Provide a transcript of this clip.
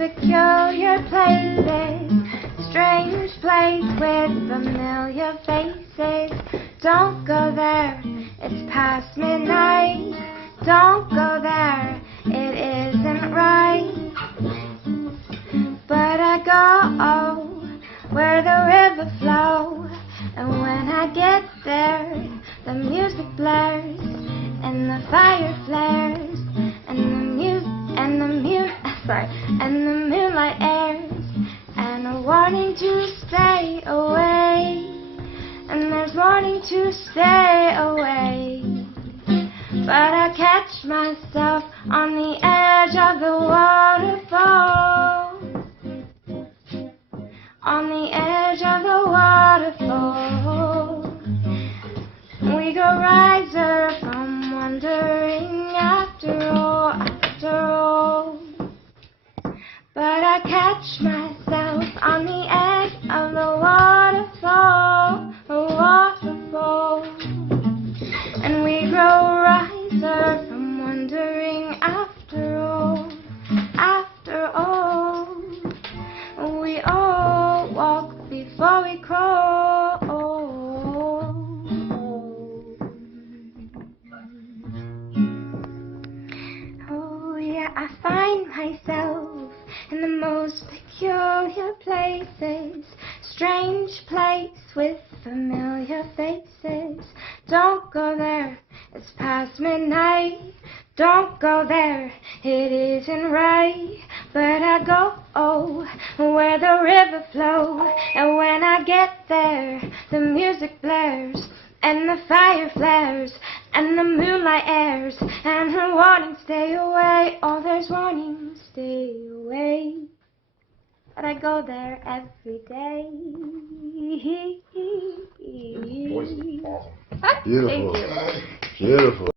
peculiar places, strange place with familiar faces. Don't go there, it's past midnight. Don't go there, it isn't right. But I go where the river flows, and when I get there, the music blares, and the fire flares, and the moonlight airs, and a warning to stay away, and there's warning to stay away. But I catch myself on the edge of the waterfall, on the edge of the waterfall. We go riser from wandering after all, But I catch myself on the edge of the waterfall, and we grow riser from wandering after all. We all walk before we crawl. Oh yeah, I find myself in the most peculiar places, strange place with familiar faces. Don't go there, it's past midnight. Don't go there, it isn't right. But I go where the river flows, and when I get there, the music blares, and the fire flares, and the moonlight airs, and her warning, stay away. Oh, there's warning, stay away. But I go there every day. Your voice is awesome. Thank Beautiful. you. Beautiful.